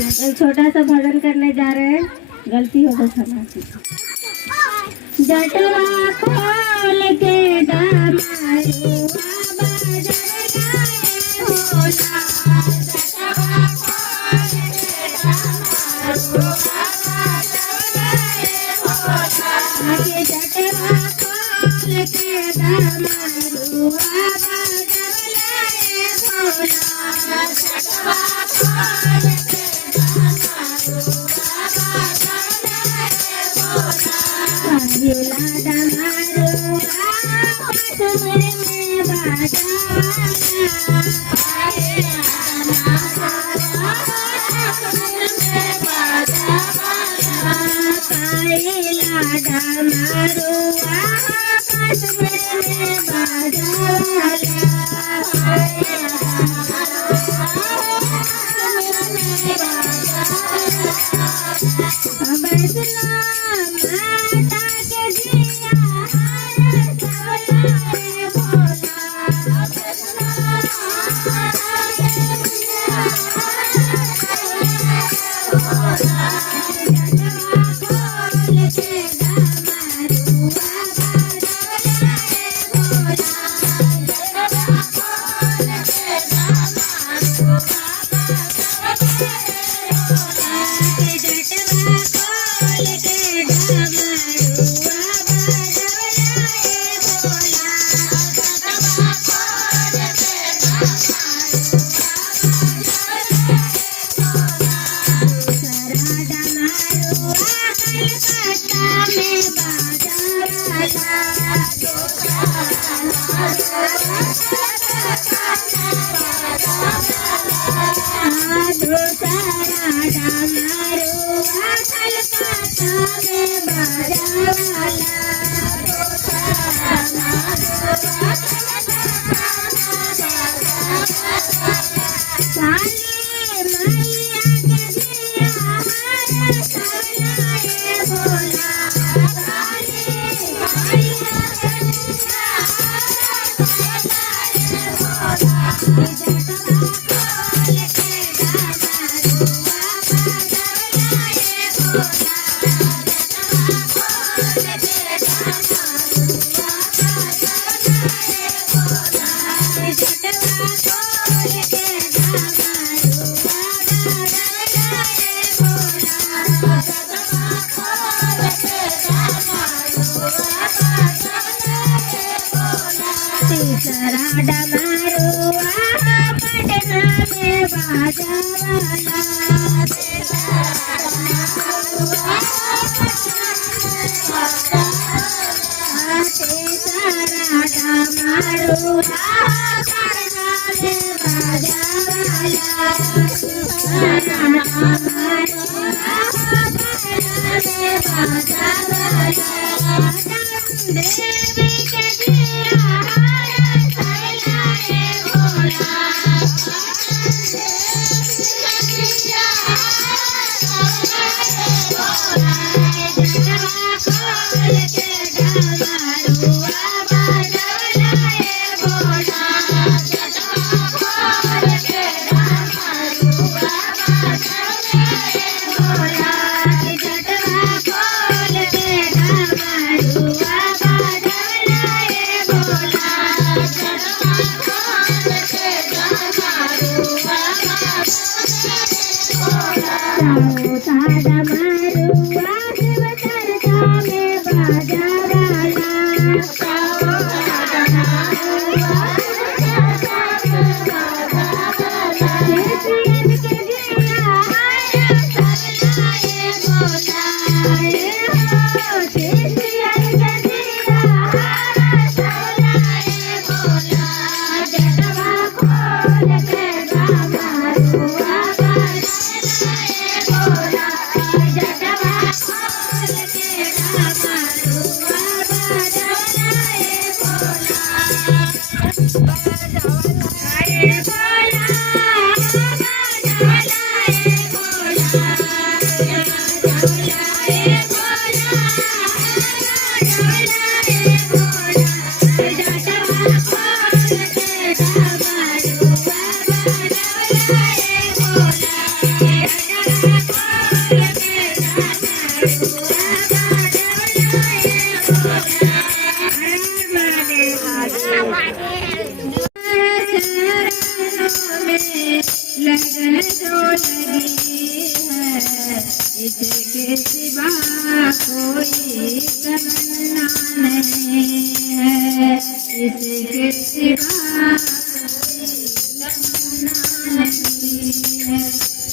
एक छोटा सा भजन करने जा रहे हैं, गलती हो तो क्षमा कीजिए। जटवा खोल के डमरू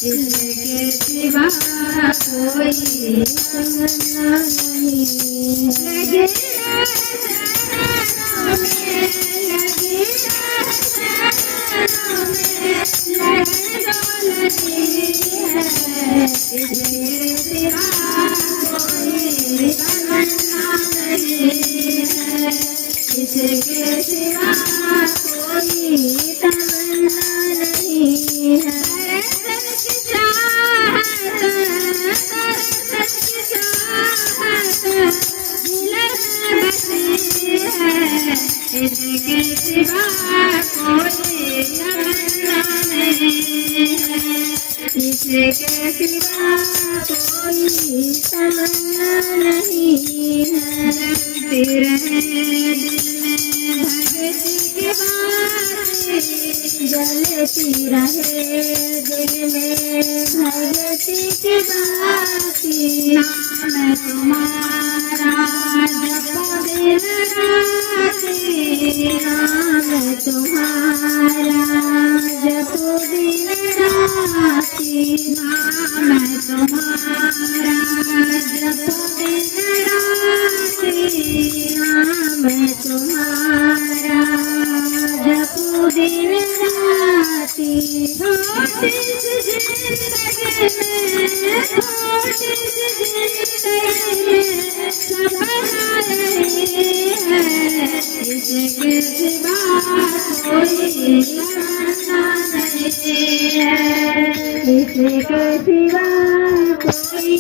इसके सिवा कोई तमन्ना नहीं लगे चरणों में लगे चरणों में लगन है इसके सिवा कोई तमन्ना नहीं है इसके सिवा कोई तमन्ना नहीं है इसके सिवा कोई तमन्ना नहीं है इसके सिवा कोई तमन्ना नहीं है तेरे दिल में भक्ति की बातें जलती रहे दिल में भक्ति की बातें नाम तुम्हारा जपो दिन राति नाम तुम्हारा जपो दिन राति नाम तुम्हारा जपो दिन राति नाम तुम्हारा जपो दिन राति छोटी सी जिंदगी में छोटी सी जिंदगी में सपना रही है इसके सिवा कोई तमन्ना नहीं है इसके सिवा कोई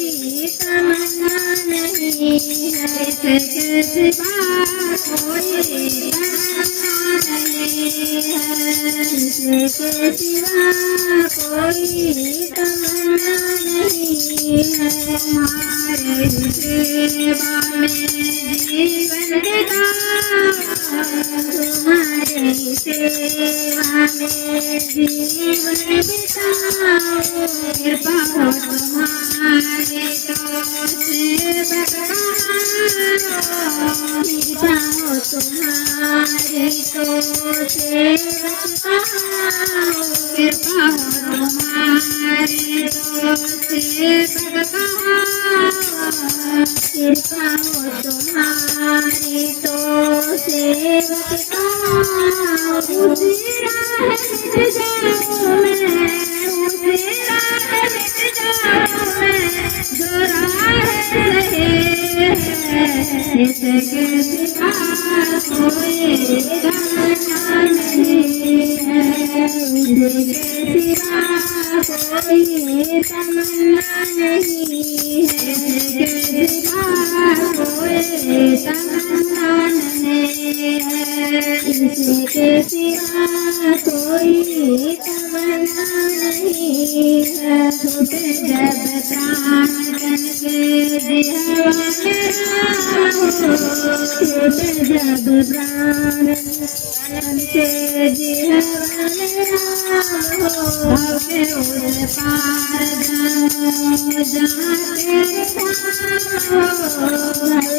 तमन्ना नहीं है इसके सिवा कोई तमन्ना नहीं है इसके सिवा कोई तमन्ना नहीं है हमारे सेवा में जीवन बिताओ तुम्हारे सेवा में जीवन बिताओ कृपा हो तुम्हारी तो सेवक कृपा हो तुम्हारी तो सेवक कृपा हो तुम्हारी तो सेवक कृपा हो तुम्हारी तो सेवक उसी राह मिट जाऊं मैं उसी राह मिट जाऊं मैं जो राह सहे इसके सिवा कोई तमन्ना नहीं है इसके सिवा कोई तमन्ना नहीं है इसके सिवा कोई तमन्ना नहीं है इसके सिवा कोई तमन्ना नहीं है छूटे जब प्राण तन से जिहवा मेरा हो छूटे जब प्राण तन से जिहवा मेरा हो के उस पार जाऊं जहाँ तेरे धाम हो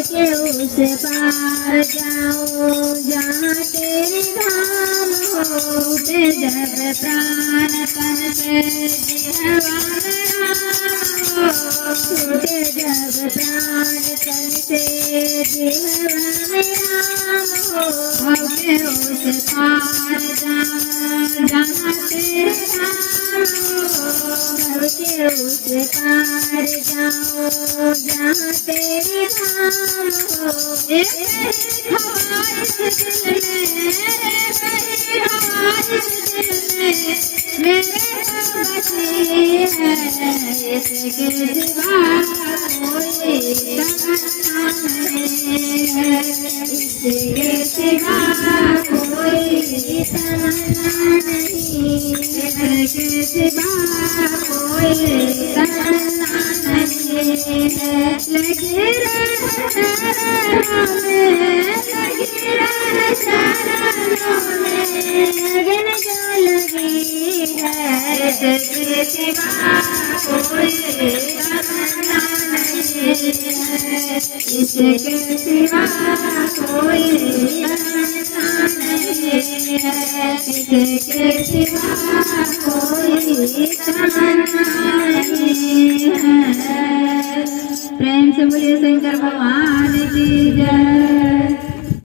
के उस पार जाऊं जहाँ तेरे धाम हो छूटे जब प्राण तन से जिहवा मेरा हो छूटे जब प्राण तन से जिहवा मेरा हो के उस पार जाऊं जहाँ तेरे धाम हो के उस पार जाऊं जहाँ तेरे धाम हो एक हवा इस दिल में हवा इस दिल में मेरे तो बची है इसके सिवा कोई तमन्ना नहीं है इसके सिवा कोई तमन्ना नहीं इसके सिवा कोई तमन्ना नहीं है लगे चरणों में लगे चरणों में लगन जो लगी है इसके सिवा कोई तमन्ना नहीं है इसके सिवा कोई तमन्ना नहीं है सिवा कोई तमन्ना